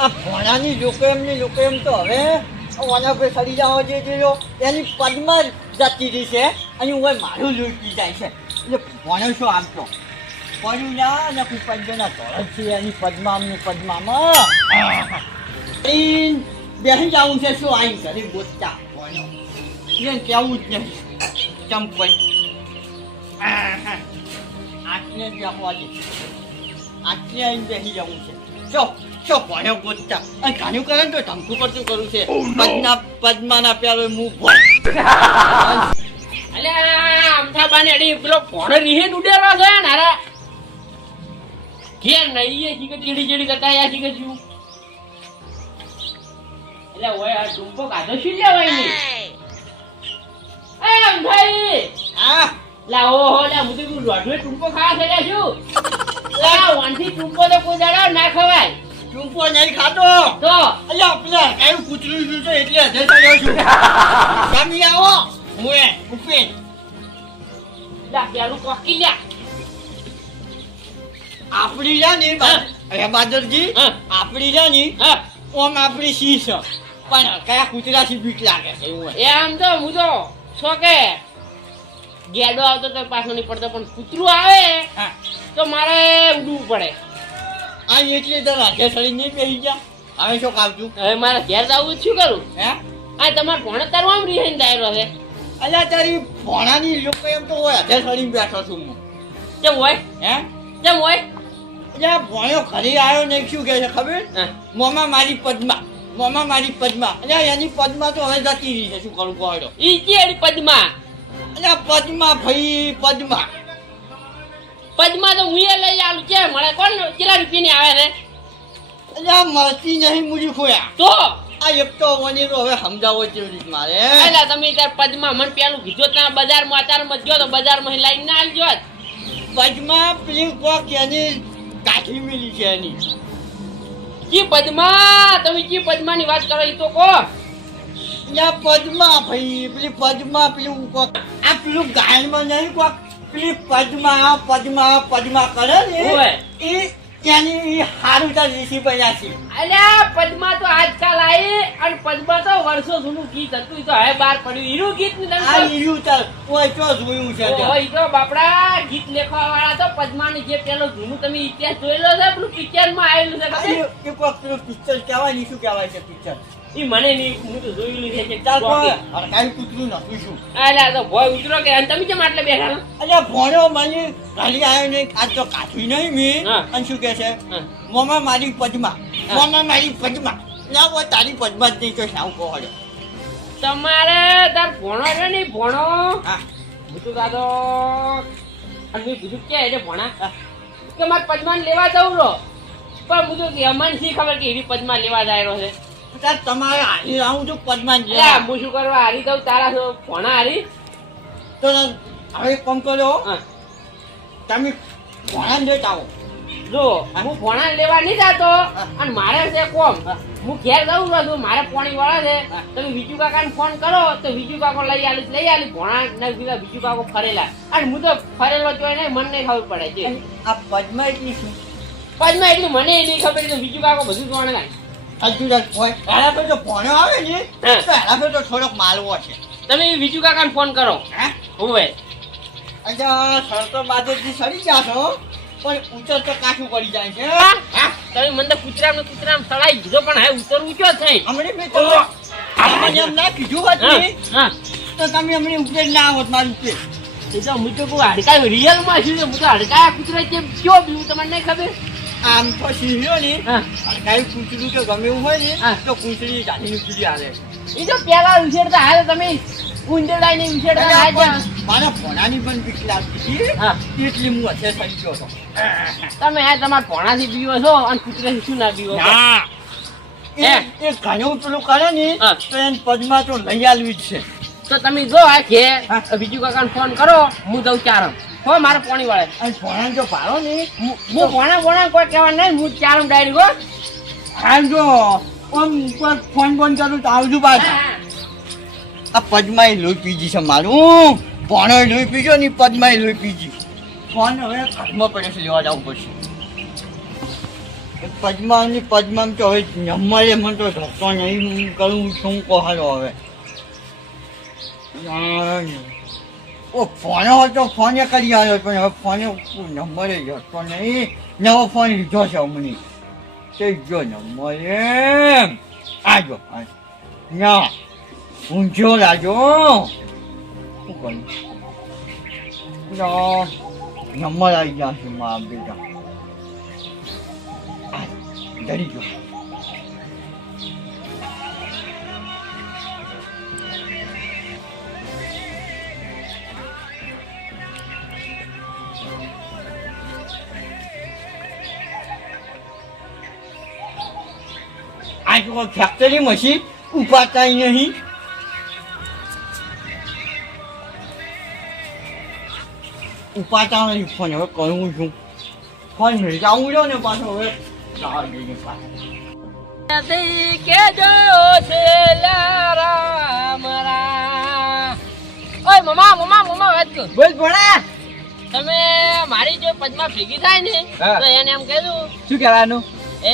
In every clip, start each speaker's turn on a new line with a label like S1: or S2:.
S1: આ ભોણાની લોકો એમની જોકે એમ તો હવે ઓના સડી જાવ જે જે એની પદમાં જતી રહી છે. અને હું મારું લૂંટી જાય છે. એટલે ભણો શું આમ તો પડ્યું ના અને પદ્મના ધોળ છે એની પદ્મામની પદ્મામાં બેસી જવું છે શું આવી ઘરે ગોતતા? ભણ્યો એને કહેવું જ નહીં. ચંપલ આટલે જ બેસવા દે. આટલે આવીને બેસી જવું છે. ચો ચો ભણ્યો ગોતતા અને ઘાણું કરે ને તો ધમકું પડતું કરું છે. પદ્મા પદ્માના પેલો મું ભણ
S2: અલ્યા અમથાબાને અડી પેલો ફોન રીહે ઉડેલો છે ને ઘેર નહીં એ શીખે ચીડી ચીડી કરતા યા શીખે છું એટલે ઓય આ ટૂંપો કાઢો શું લેવાય નહીં? એ અમથાઈ.
S1: હા.
S2: લા ઓહો લા હું તો કીધું દોઢવે ખાવા થઈ ગયા છું. લા વાનથી ટૂંપો તો કોઈ દાડો ના ખવાય.
S1: ચૂંપો નહીં ખાતો.
S2: તો?
S1: અલ્યા પેલા કાયું કૂતરું છું તો એટલે હજે થયો છું. સામી આવો. હું એ ઉપેન
S2: લા પેલું કોકી લ્યા.
S1: આપણી ને અરે બાદરજી
S2: હા.
S1: આપણી જાની ને
S2: હા.
S1: ઓમ આપણી સી છે? પણ કયા કૂતરાથી બીક લાગે છે એવું
S2: એ આમ તો હું તો છો કે ગેડો આવતો તો પાછો નહીં પડતો પણ કૂતરું આવે
S1: હા.
S2: તો મારે ઉડવું પડે.
S1: આ એટલે તો રાધે સળી નહીં બેસી ગયા. હવે શું કાવતું
S2: હવે મારા ઘેર જવું શું કરું.
S1: હે?
S2: આ તમારે ભણે તારું આમ રિહાઈન દાયરો છે.
S1: અલ્યા તારી ભોણાની લોકો એમ તો હોય રાધે સળી બેઠો છું હું.
S2: કેમ હોય?
S1: હે?
S2: કેમ હોય?
S1: અલ્યા ભોણ્યો ઘરે આવ્યો ને શું કહે છે ખબર. મોમાં મારી પદ્મા મોમાં મારી પદ્મા. અલ્યા એની પદ્મા તો હવે જતી રહી છે શું કરું કહો
S2: ઈ કેડી પદ્મા?
S1: અલ્યા પદ્મા ભાઈ પદ્મા.
S2: પદ્મા તો હું એ લઈ આલું. કે મળે કોણ? કેટલા રૂપિયાની આવે ને?
S1: અલ્યા મળતી નહીં મુજી ખોયા?
S2: તો?
S1: આ એક તો મને તો હવે સમજાવો કેવી રીત મારે
S2: અલ્યા તમે તાર પદમાં મને પેલું કીધું ત્યાં બજારમાં અત્યારે મત ગયો તો બજારમાં લાઈન ના આલજો.
S1: પદ્મા પેલી કોક એની કાઠી મિલી છે એની.
S2: જી પદમા? તમે જી પદમાની વાત કરો એ તો કો
S1: અહીંયા પદમા ભાઈ પેલી પદમા પેલું કોક આ પેલું ગાયમાં નહીં કોક પેલી પદ્મા પદ્મા પદ્મા કરે ને એ ત્યાંની હારું તાર ઋષિ બન્યા છે
S2: અલ્યા પદ્મા તો આજકાલ આવી અને પદ્મા તો વર્ષો જૂનું ગીત હતું. તો હવે બહાર પડ્યું. હીરું ગીત ને
S1: આ હીરું તાર કોઈ તો જોયું છે.
S2: ઈ તો બાપડા ગીત લેખવા વાળા તો પદ્માની જે પેલો જૂનું તમે ઇતિહાસ જોયેલો છે પેલું પિક્ચરમાં આવેલું છે
S1: આ
S2: ખબર?
S1: ઈ- ઈ કોક પેલું પિક્ચર કહેવાય નહીં શું કહેવાય છે પિક્ચર
S2: ઈ મને નહીં હું તો જોયેલું છે કે
S1: ચાલ. પણ કૂતરું નતું
S2: અલ્યા તો ભોય ઉતરો કે અને તમે કેમ આટલે બેઠા?
S1: અલ્યા ભણ્યો મને ઘાલી આવ્યો ને આજ તો નહીં મેં. અને શું કે છે. મોમાં મારી પદ્મા. મોમાં મારી પદ્મા. ના હોય તારી પદ્મા જ નહીં તો સાવ કહો
S2: તમારે તાર ભણો છે ને ભણો?
S1: હા.
S2: તો દાદો અને મેં કીધું કે એટલે ભણા? કે મારે પદ્માને લેવા જવું રહો પણ હું તો કે અમને શી ખબર કે એવી પદ્મા લેવા જાય છે?
S1: તાર તમારે હારી આવું છું પદ્મા જ
S2: હું શું કરવા હારી દઉં તારા ભણા હારી.
S1: તો હવે કોમ
S2: કર્યો.
S1: તમે ફોણા લેટ આવો.
S2: જો હું. ફોણા લેવા નહીં જતો. અને મારે છે કોમ. હું. ઘેર જવું છું મારે પાણી વાળા છે. તમે વિજુ કાકાને ફોન કરો તો બીજું કાકો લઈ આલી લઈ આલી. ભણા બીજા કાકો ફરેલા. અને હું તો ફરેલો તો એને મને નહીં ખબર પડે છે
S1: આ પદ્મા એટલી
S2: પદ્મા એટલું મને નહીં ખબર બીજું કાકો બધું જોણે
S1: તો તો તો
S2: તમે બીજું કાકાને ફોન કરો.
S1: હે?
S2: હોવે
S1: શરતો બાજુથી સડી છો પણ ઉચર તો કાઠું પડી જાય છે.
S2: તમે મને તો કૂતરામ ને કૂતરામ સડાઈ દીધો પણ હવે ઉતર ક્યાં થઈ
S1: હમણે મેં એમ ના કીધું હોત
S2: હા, હા.
S1: તો તમે હમણે ઉપેર ના હોત મારું ઉપેર
S2: એ તો હું તો કહું હડકા રિયલમાં છું હું તો હડકા કૂતરા કેમ કયો બીવું તમને નહીં ખબર?
S1: આમ તો સિંહ્યો ને.
S2: હા.
S1: કાંઈ કૂતરું કે ગમે એવું હોય ને તો કૂતરી કૂતરી આવે
S2: એ તો પેલા ઉછેડતા હાલ તમે ઉંદરડા ને ઉછેડતા હાલ.
S1: મારા ભોણાની પણ બીક લાગતી
S2: હા.
S1: હતી એટલી હું હથે થઈ ગયો હતો
S2: તમે આ તમારા ભોણાથી બીવો છો અને કૂતરાથી શું ના છો?
S1: એ ઘણું પેલું કરે ને. તો એને પદમાં તો લઈ જ છે.
S2: તો તમે જો આ કે બીજું કાકાને ફોન કરો હું દઉં ચારમ. હો મારે પાણી વાળે.
S1: અને ભોણાને જો પાડો ને
S2: હું પોણા પોણા કોઈ કહેવા નહીં હું ચારમ ડાયરી ગો
S1: હાલ જો ઓમ ફોન ફોન કરું તો આવજો પાછા. આ પદમાય લોહી પીજી છે મારું. પોણો લોહી પીજો ને પદમાય લોહી પીજી ફોન હવે ઘરમાં પડે છે લેવા જવું પડશે. પદ્માની પદ્મા તો હવે નંબરે મને તો ધક્કો નહીં હું કરું શું કહો હવે. ઓ, ફોન હતો ફોને કરી આવ્યો, પણ હવે ફોને નંબરે જતો નહીં. નવો ફોન લીધો છે અમને. તે જો નંબરે આજો. ના ઊંઝો લાજો. શું કરું? નંબર આવી ગયા છે મારા બેટા. ડરી ગયો આ ફેક્ટરી મશીન ઉપાતાય નહીં ઉપાતા નથી ફોન હવે કહું છું ફોન જાઉં છો ને પાછો હવે
S2: તમે મારી જો પદ્મા ભેગી થાય ને તો એને એમ કહેલું
S3: શું કહેવાનું?
S2: એ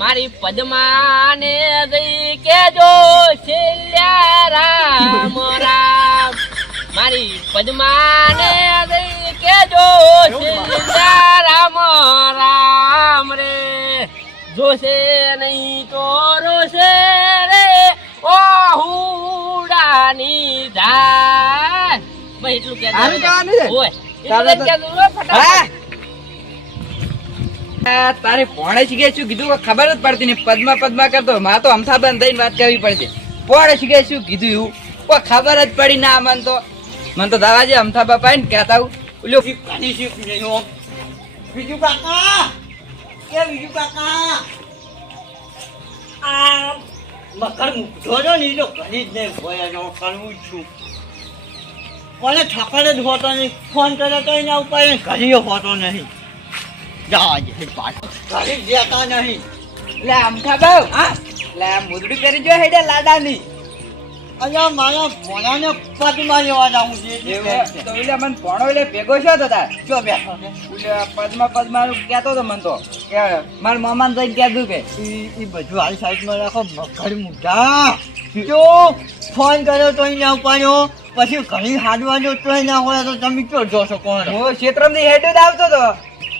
S2: મારી પદ્માને દઈ કેજો છેલ્યા રામ રામ. મારી પદ્માને દઈ કેજો છેલ્યા રામ રામ રે. જોશે નહીં તો રોશે રે. ઓ હુડાની ધાર. બસ એટલું
S3: કહેવાનું છે?
S2: એટલું જ
S3: તો-
S2: કહેજો, હો, ફટાફટ.
S3: તારે પોણે શીખે શું કીધું? ખબર જ પડતી નહીં. પદ્મા પદમા કરતો. માં તો અમથા થઈને વાત કરવી પડશે. પોણે શીખે શું કીધું એવું? કોઈ ખબર જ પડી ના મન તો. મન તો દાદાજી અમથા બાપા ને કહેતા હું
S1: હો. બીજું કાકા! કે બીજું કાકા! આ મકર છો ને તો ઘણી જ નહીં હોય એનો કરવું છું. કોને ઠાકર જ હોતો નહીં. ફોન કરે તો એના ઉપર ઘણી હોતો નહીં. જવા દે પાછો જ જતા નહીં
S3: લે આમ બાવ હા લે આ મુદડી પહેરી જો હેડે લાડાની
S1: અહીંયા મારા ભોળાને પદમાં લેવા જવું છે એટલે
S3: તો ઓલે મન પોણો એટલે ભેગો છો તો તાર
S1: જો છે
S3: ઓલે પદ્મા પદ્મા કહેતો તો મન તો કે મારા મામાને જઈને કહેતું કે
S1: એ બધું હાલ સાઈડમાં રાખો મગર મુઢા જો ફોન કર્યો તોય ના ઉપાડ્યો પછી ઘણી હાડવાનો તોય ના હોય તો તમે કયો જોશો કોણ
S3: હું ક્ષેત્રમથી હેડો જ આવતો તો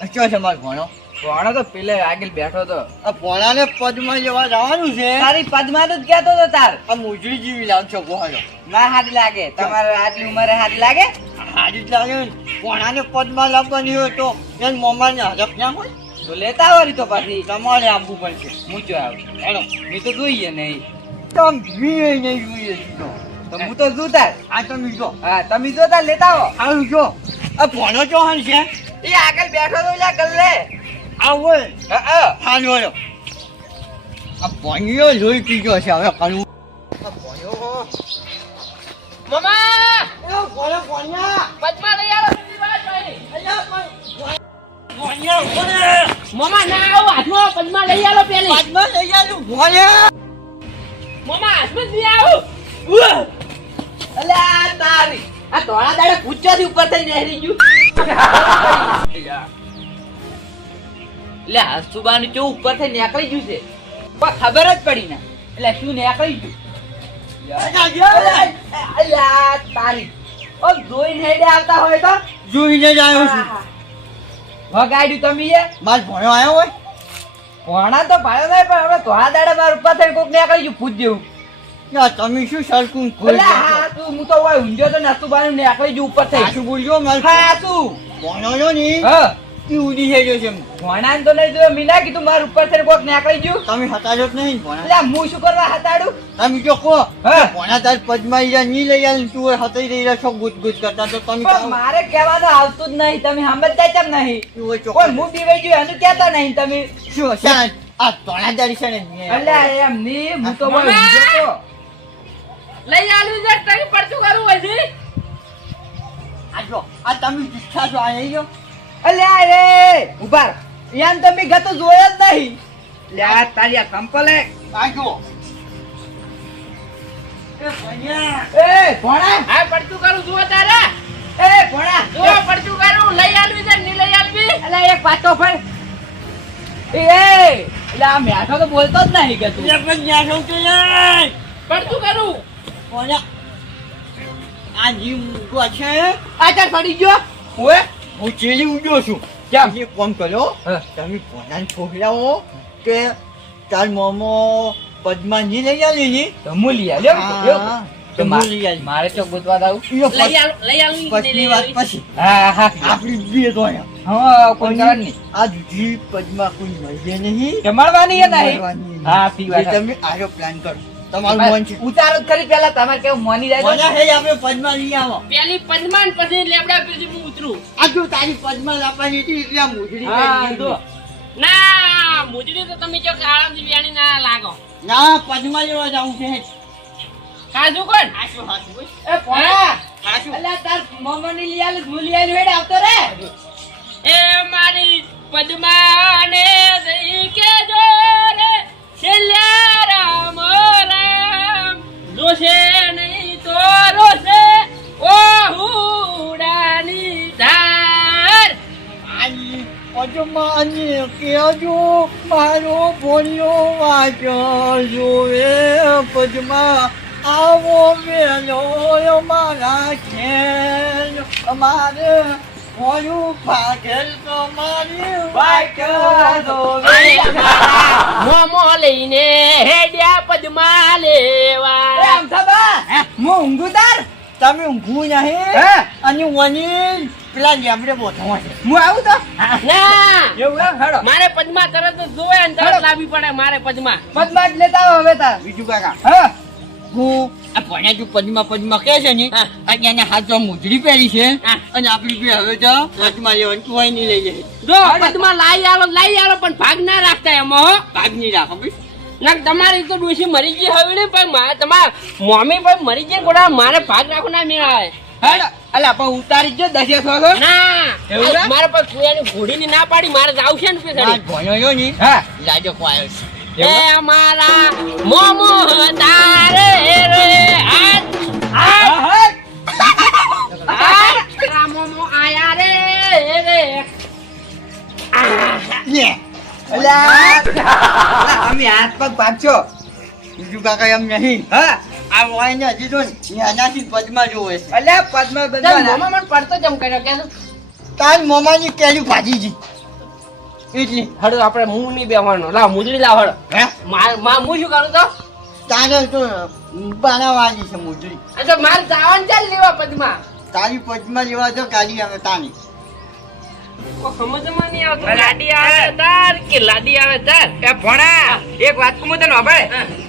S1: કયો છે મારો ભણો?
S3: ભણો તો પેલે આગળ બેઠો તો
S1: આ ભણાને પદમાં જવા જવાનું છે?
S3: તારી પદમાં તો જ કહેતો તો તાર.
S1: આ મુજરી લાવ છો ગોહાડો
S3: ના હાથ લાગે. તમારે આટલી ઉંમરે હાથ લાગે?
S1: હારી જ લાગે ભણાને પદમાં લાવવાની હોય તો એને મમ્માને હરફ ના હોય?
S3: તો લેતા આવરી તો પાછી.
S1: તમારે આપવું પડશે.
S3: મૂચો આવ. એનો મેં તો જોઈએ નહીં.
S1: તમ ભીએ નહીં જોઈએ તો
S3: હું તો જોતા
S1: આ તમે જો.
S3: હા તમે જો તાર લેતા આવો.
S1: આવું જો. આ ભણો ચોહાણ છે?
S3: એ આગળ બેઠો તો લે ગલ્લે.
S1: આવો
S3: હા હા.
S1: જોયો આ ભણ્યો જોઈ કીધો છે હવે કરવું આ
S2: મમા
S1: એ ભણ્યો ભણ્યા.
S2: પદ્મા લઈ આવો ના આવો હાથમાં પદ્મા લઈ આવો પેલી.
S1: બાદમાં લઈ જાજો ભણ્યા
S2: મમા હાથમાં
S3: અલે તારી. આ ધોળા દાડે પૂછ્યોથી ઉપર થઈ નહેરી ગયું. લે હસુબાનું કેવું ઉપર થઈ નીકળી ગયું છે. ખબર જ પડી ને. એટલે શું નીકળી ગયું? તારી ઓ જોઈને આવતા હોય તો?
S1: જોઈને જ આવ્યો છું.
S3: વગાડ્યું તમે એ?
S1: માર ભણ્યો આવ્યો હોય?
S3: ભણા તો ભણ્યો નહીં પણ હવે ધોળા દાડા માર ઉપર થઈને કોક નીકળી ગયું પૂછ જેવું.
S1: ના તમે શું સરખું
S3: એટલે હા તું હું તો હોય ઊંઝો તો નસુબાનું નીકળી ગયું ઉપર થઈ
S1: શું બોલજો માર
S3: હા તું.
S1: ભણ્યો ની?
S3: હા.
S1: એ ઉડી છે જો છે
S3: ભણાન તો નહીં તો મીના કીધું માર ઉપર થઈને કોક નીકળી ગયું.
S1: તમે હતાજો જ નહીં ભણા
S3: એટલે હું શું કરવા હતાડું?
S1: તમે જો
S3: કો
S1: ભણા તાર પદમાં ઈરા ની લઈ આલ તું હોય રહી રહ્યા છો ગુજ ગુજ કરતા તો તમે
S3: મારે કહેવાનું આવતું જ નહીં તમે સમજતા કેમ નહીં. કોઈ. હું બીવાઈ ગયું એનું કહેતા નહીં તમે.
S1: શું આ તોણા દર્શન ને
S3: અલ્યા એમ નહીં હું તો બોલ.
S2: લઈ આલું છે તઈ પડતું કરવું હજી આજો
S1: આ તમે દીઠા છો આ ગયો
S3: અલે રે ઉભાર યાન તમે ગતો જોયો જ નહીં. લ્યા તારી આ સંપલે.
S1: આજો એ ભણ્યા.
S3: એ ભણા.
S2: હા પડતું કરું જુઓ તારે.
S3: એ ભણા.
S2: જુઓ પડતું કરું. લઈ આલવી છે નહીં લઈ આલવી
S3: અલે એક પાટો ફળ એ એ એટલે આ મેઠો તો બોલતો જ નહીં કે તું.
S1: એટલે પણ જ્યાં છું તો યાર
S2: કરું.
S1: કોને આ જીવ મૂકો છે?
S3: આ પડી ગયો? ઓએ
S1: હું ચેલી ઉડ્યો છું.
S3: કેમ?
S1: પછી ફોન કર્યો
S3: હા.
S1: તમે કોના છોકરાઓ કે તાર મોમો પદ્માજી લઈ આવી ની
S3: તો લઈ આવ્યો
S1: હા,
S3: તો
S1: તો
S3: મા-
S1: હું લઈ આવી.
S3: મારે તો ગોતવા
S1: પછ- વાત પછી.
S3: હા હા.
S1: આપણી બે તો
S3: હા કોઈ કારણ નહીં.
S1: આ જુદી પદ્મા કોઈ મળીએ નહીં.
S3: જમાડવાની નહીં. હા
S1: એ તમે આરો પ્લાન કરો. તમારું મન છે.
S3: ઉતારો કરી પેલા તમારે કેવું મોની જાય
S1: કોના હે આપણે પદ્મા લઈ આવો.
S2: પેલી પદ્માન પછી લેબડા પછી હું ઉતરું.
S1: આ જો તારી પદ્મા લાવવાની હતી એટલે આ મુજડી
S3: હા તો
S2: ના મુજડી તો તમે જો આરામથી વ્યાણી ના લાગો.
S1: ના પદમાં જેવા જાઉં છે.
S2: કાજુ કોણ?
S1: હાચું, હાચું.
S3: એ પોણા.
S1: હાચું.
S3: અલ્યા તાર મોમોની લઈ આલું હું લઈ આલું હેડ આવતો રે.
S2: એ મારી પદ્માને ને કે
S1: પદ્માને મારો બોલ્યો વાંચો જોવે પદમાં આવો મેલો મારા ખેલ. અમારે ભોળું ભાગેલ તમારી
S2: મોમો લઈને હેડ્યા પદ્મા લેવા.
S3: હું ઊંઘું તાર?
S1: તમે ઊંઘું નહીં? અને વની પેલા લેમડે બોધવા છે
S3: હું આવું તો?
S2: ના.
S3: એવું એમ? હેડો.
S2: મારે પદ્મા તરત જ જોવે અને તરત લાવી પડે મારે પદ્મા.
S3: પદ્મા જ લેતા આવો હવે તાર.
S1: બીજું કાકા.
S3: હા.
S1: હું આ ભણ્યા તું પદ્મા પદ્મા કહે છે ને
S2: હા.
S1: એને હાથમાં મોજડી પહેરી છે અને આપણી બે હવે તો હાથમાં લેવાની કોઈ નહીં લઈ જાય.
S2: જો પદ્મા લાઈ આલો લાઈ આલો પણ ભાગ ના રાખતા એમાં હો.
S1: ભાગ નહીં રાખો
S2: ના તમારી તો ડોશી મરી ગઈ હવે ને પણ મારે તમાર મમ્મી પણ મરી ગઈ ગોડા મારે ભાગ રાખો ના મેળાય
S3: અલ્યા પણ ઉતારી જ દસે છો
S2: ના? મારે પણ કુયાની ઘોડીની ના પાડી મારે જાવ છે ને પેસડી
S1: ભણ્યો ને
S3: હા.
S1: લાજો આવ્યો છે?
S2: એ મારા મોમો તારે રે મોમો આયા રે રે.
S3: અમે હાથ પગ પાછો
S1: બીજું કાકા એમ નહીં.
S3: હા.
S1: આ વાયને હજી તો નાનાથી પદ્મા જોવે છે.
S3: અલ્યા પદ્મા
S2: તાર
S3: બદલા
S2: મને પડતો જમ કર્યો? કે
S1: તાર મોમાની કેરી ભાજી એટલી
S2: હડો આપણે મું નહીં બેવાનો લા મુજડી લાવ હડો
S1: હે?
S2: માં હું શું કરું તો?
S1: તારે તો બનાવવાની છે મોજડી
S2: મારે જવાનું ચાલ લેવા પદમાં.
S1: તારી પદમા જેવા તો ગાડી આવે તાની.
S2: સમજમાં નહીં આવતું લાડી આવે તાર કે લાડી આવે તાર?
S3: એ ભણા એક વાત કહું તને હવે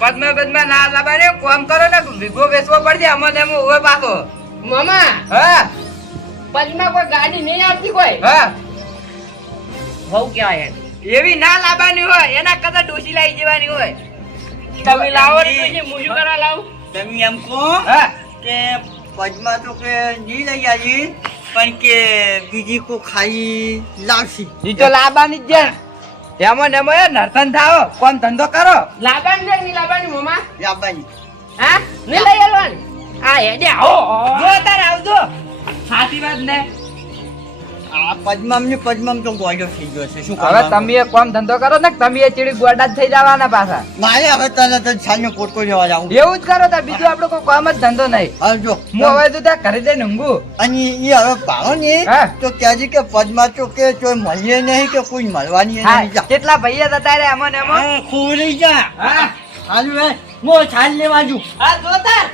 S3: પદ્મા પદ્મા ના લાવવા કોમ કરો ને વિગો વેચવો પડશે અમને એમ હોય પાછો.
S2: મામા
S3: હા.
S2: પદમાં કોઈ ગાડી નહીં આવતી કોઈ?
S3: હા.
S2: બહુ કહેવાય
S3: એવી ના લાવવાની હોય એના કરતા ડોસી લાવી જવાની હોય.
S2: તમે લાવો ને તો હું શું કરવા લાવું.
S1: તમે એમ કહો કે પદ્મા તો કે નહીં લઈ આવી. પણ કે બીજી કો ખાઈ લાવશી.
S3: ઈ તો લાબાની જ એમાં ને એમાં એ નર્તન થાઓ કોમ ધંધો કરો.
S2: લાબાની છે ની લાબાની મોમા.
S1: લાબાની.
S2: હા? ને લઈ આવવાની આ હેડે આવો.
S3: જો તાર આવજો. સાચી વાત ને?
S1: આ પદ્મામ ને પદ્મમ તો ગોડો થઈ ગયો છે. શું
S3: હવે તમે એ કોમ ધંધો કરો ને તમે એ ચીડી ગોડા થઈ જવાના પાછા.
S1: મારે હવે તને તો છાનનો કોટકો જવા જાવ.
S3: એવું જ કરો તાર બીજું આપણો કોઈ કામ જ ધંધો નહીં.
S1: હવે જો.
S3: હું હવે તો ત્યાં કરી દે ઊંઘું.
S1: અને એ હવે પાડો ને. તો કહેજે કે પદ્મા તો કે કોઈ મળીએ નહીં કે કોઈ મળવાની નહીં
S3: કેટલા ભૈયા હતા રે ને એમાં?
S1: ખોરી જા.
S3: હા.
S1: હાલું હે મો છાન લેવા જુ
S3: હા જો તાર